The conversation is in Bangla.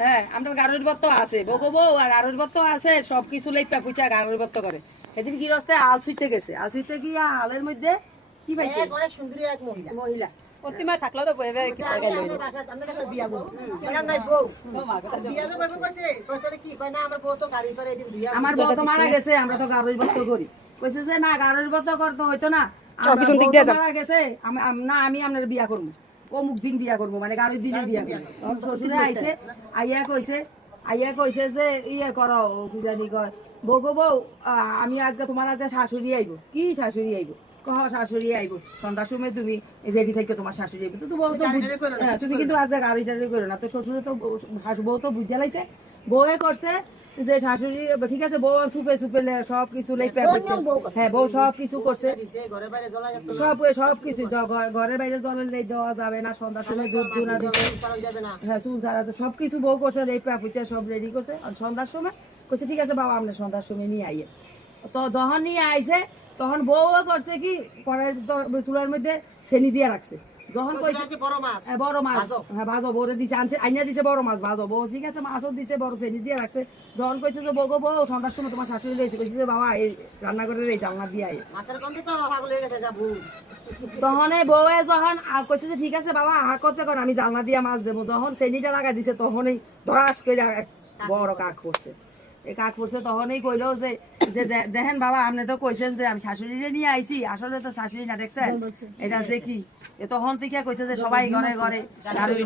হ্যাঁ আমরা গাড়ির বত্ত আছে বগো বউ আর গাড়ির বত্ত আছে সবকিছু লেপা পুচা গাড়ির বত্ত করে সেদিন কি রাস্তায় আল ছুইতে গেছে আল ছুইতে গিয়া আলের মধ্যে কি পাইছে অনেক সুন্দরী এক মহিলা প্রতিমা থাকলেও তো বয়ে কিছু টাকা লইল আমার বউ তো মারা গেছে আমরা তো গাড়ির বত্ত করি কইছে যে না গাড়ির বত্ত করতে হইতো না মারা গেছে না আমি আপনার বিয়া করবো অমুক দিন বিয়া করবো মানে গাড়ির দিনে বিয়া করবো শ্বশুরে আইছে আইয়া কইছে যে ইয়ে করো কি জানি কয় বউ গো বউ আমি আজকে তোমার আজকে শাশুড়ি আইবো কি শাশুড়ি আইবো কহ শাশুড়ি আইবো সন্ধ্যার সময় তুমি রেডি থেকে তোমার শাশুড়ি আইবো তো বউ তো তুমি কিন্তু আজকে গাড়ি টাড়ি করো না তো শ্বশুরে তো বউ তো বুঝে লাইছে বউয়ে করছে যে শাশুড়ি ঠিক আছে বউ চুপে চুপে সবকিছু হ্যাঁ বউ সবকিছু করছে সবকিছু ঘরের বাইরে জলের লেই দেওয়া যাবে না সন্ধ্যার সময় দুধ দুনা দিতে হ্যাঁ চুল ছাড়া সবকিছু বউ করছে লেপা পুচা সব রেডি করছে আর সন্ধ্যার সময় করছে ঠিক আছে বাবা আমরা সন্ধ্যার সময় নিয়ে আইয়ে তো যখন নিয়ে আইছে তখন বউ করছে কি চুলার মধ্যে চেনি দিয়ে রাখছে যখন বড় মাছ হ্যাঁ ভাজো বউরে দিছে আনছে আইনা দিছে বড় মাছ ভাজো বউ ঠিক আছে মাছও দিছে বড় চেনি দিয়ে রাখছে যখন কইছে যে বউ বউ সন্ধ্যার সময় তোমার শাশুড়ি রয়েছে কইছে যে বাবা এই রান্না করে রয়েছে জানলা দিয়ে আয় তখন বউয়ে যখন কইছে যে ঠিক আছে বাবা আ করতে কর আমি জানলা দিয়ে মাছ দেবো যখন চেনিটা লাগা দিছে তখনই ধরাস করে বড় কাক করছে এই কাক করছে তখনই কইলো যে দেখেন বাবা আপনি তো কইছেন যে আমি শাশুড়িরে নিয়ে আইছি আসলে তো শাশুড়ি না দেখছেন এটা যে কি তখন থেকে কইছে যে সবাই ঘরে ঘরে গাড়ির